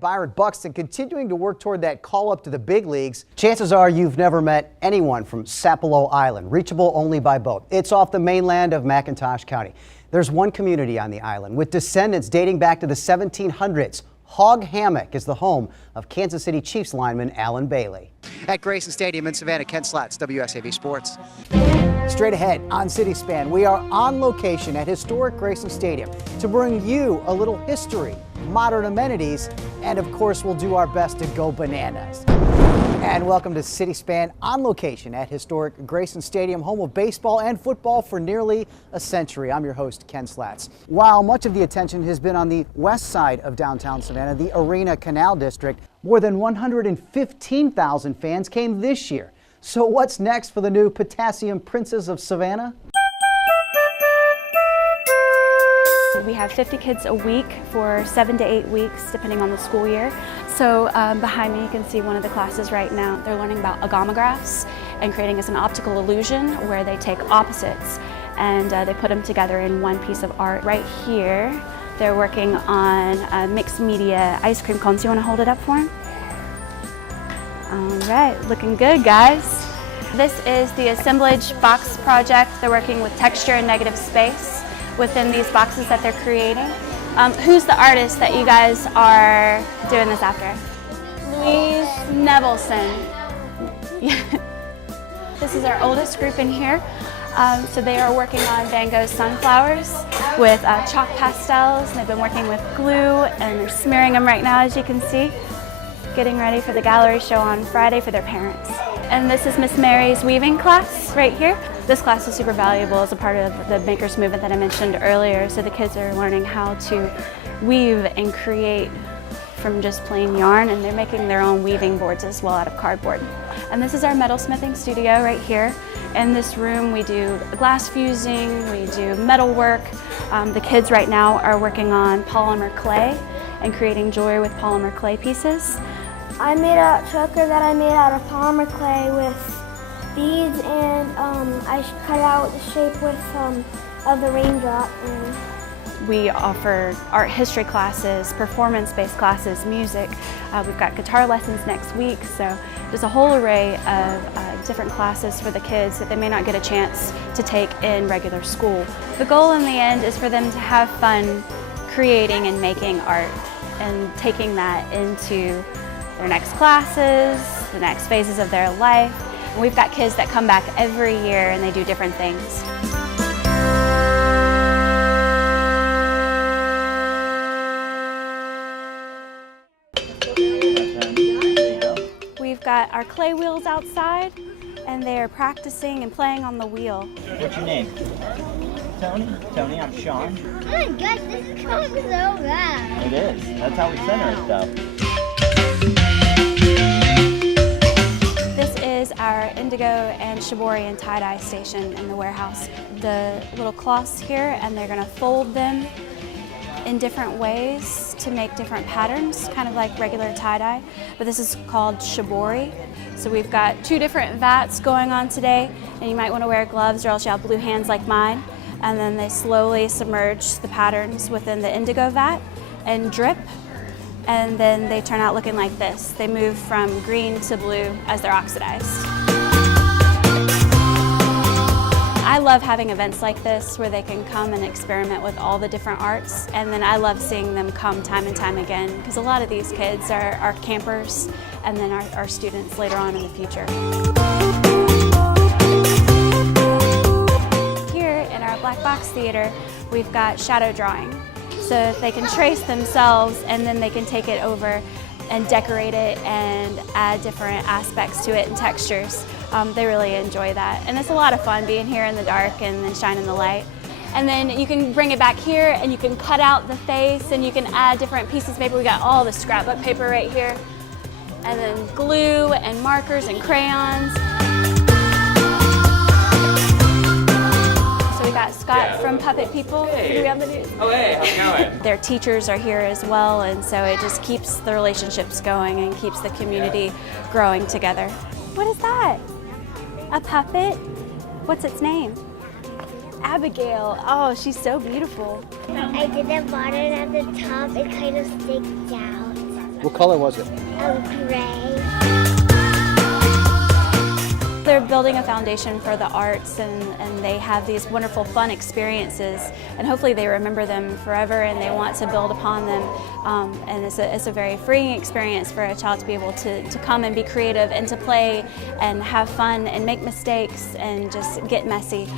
Byron Buxton continuing to work toward that call up to the big leagues. Chances are you've never met anyone from Sapelo Island, reachable only by boat. It's off the mainland of McIntosh County. There's one community on the island with descendants dating back to the 1700s. Hog Hammock is the home of Kansas City Chiefs lineman Alan Bailey. At Grayson Stadium in Savannah, Ken Slats, WSAV Sports. Straight ahead on City Span, we are on location at historic Grayson Stadium to bring you a little history, modern amenities, and of course we'll do our best to go bananas. And welcome to City Span on location at historic Grayson Stadium, home of baseball and football for nearly a century. I'm your host, Ken Slats. While much of the attention has been on the west side of downtown Savannah, the Arena Canal District, more than 115,000 fans came this year. So what's next for the new Potassium Princes of Savannah? We have 50 kids a week for 7 to 8 weeks, depending on the school year. So behind me you can see one of the classes right now. They're learning about agomographs and creating an optical illusion where they take opposites and they put them together in one piece of art. Right here, they're working on mixed media ice cream cones. You want to hold it up for them? All right, looking good, guys. This is the assemblage box project. They're working with texture and negative space within these boxes that they're creating. Who's the artist that you guys are doing this after? Louise Nevelson. This is our oldest group in here. So they are working on Van Gogh's sunflowers with chalk pastels. They've been working with glue and they're smearing them right now, as you can see. Getting ready for the gallery show on Friday for their parents. And this is Miss Mary's weaving class right here. This class is super valuable as a part of the makers movement that I mentioned earlier. So the kids are learning how to weave and create from just plain yarn, and they're making their own weaving boards as well out of cardboard. And this is our metalsmithing studio right here. In this room we do glass fusing, we do metal work. The kids right now are working on polymer clay and creating jewelry with polymer clay pieces. I made a choker that I made out of polymer clay with beads, and I cut out the shape of the raindrop. We offer art history classes, performance-based classes, music. We've got guitar lessons next week, so there's a whole array of different classes for the kids that they may not get a chance to take in regular school. The goal in the end is for them to have fun creating and making art and taking that into their next classes, the next phases of their life. And we've got kids that come back every year and they do different things. We've got our clay wheels outside and they're practicing and playing on the wheel. What's your name? Tony? Tony, I'm Sean. Oh my gosh, this is going so bad. It is. That's how we center it, though. This is our indigo and shibori and tie-dye station in the warehouse. The little cloths here, and they're going to fold them in different ways to make different patterns, kind of like regular tie-dye, but this is called shibori. So we've got 2 different vats going on today, and you might want to wear gloves or else you have blue hands like mine. And then they slowly submerge the patterns within the indigo vat and drip, and then they turn out looking like this. They move from green to blue as they're oxidized. I love having events like this where they can come and experiment with all the different arts, and then I love seeing them come time and time again, because a lot of these kids are campers and then our students later on in the future. Black box theater, we've got shadow drawing, so they can trace themselves and then they can take it over and decorate it and add different aspects to it and textures. They really enjoy that, and it's a lot of fun being here in the dark and then shining the light. And then you can bring it back here and you can cut out the face and you can add different pieces of paper. We got all the scrapbook paper right here, and then glue and markers and crayons. We got Scott from Puppet People. Hey. We on the news? Oh, hey, how's it going? Their teachers are here as well, and so it just keeps the relationships going and keeps the community growing together. What is that? A puppet? What's its name? Abigail. Oh, she's so beautiful. I did the bottom at the top. It kind of sticks out. What color was it? Gray. They're building a foundation for the arts, and they have these wonderful fun experiences, and hopefully they remember them forever and they want to build upon them. And it's a very freeing experience for a child to be able to come and be creative and to play and have fun and make mistakes and just get messy.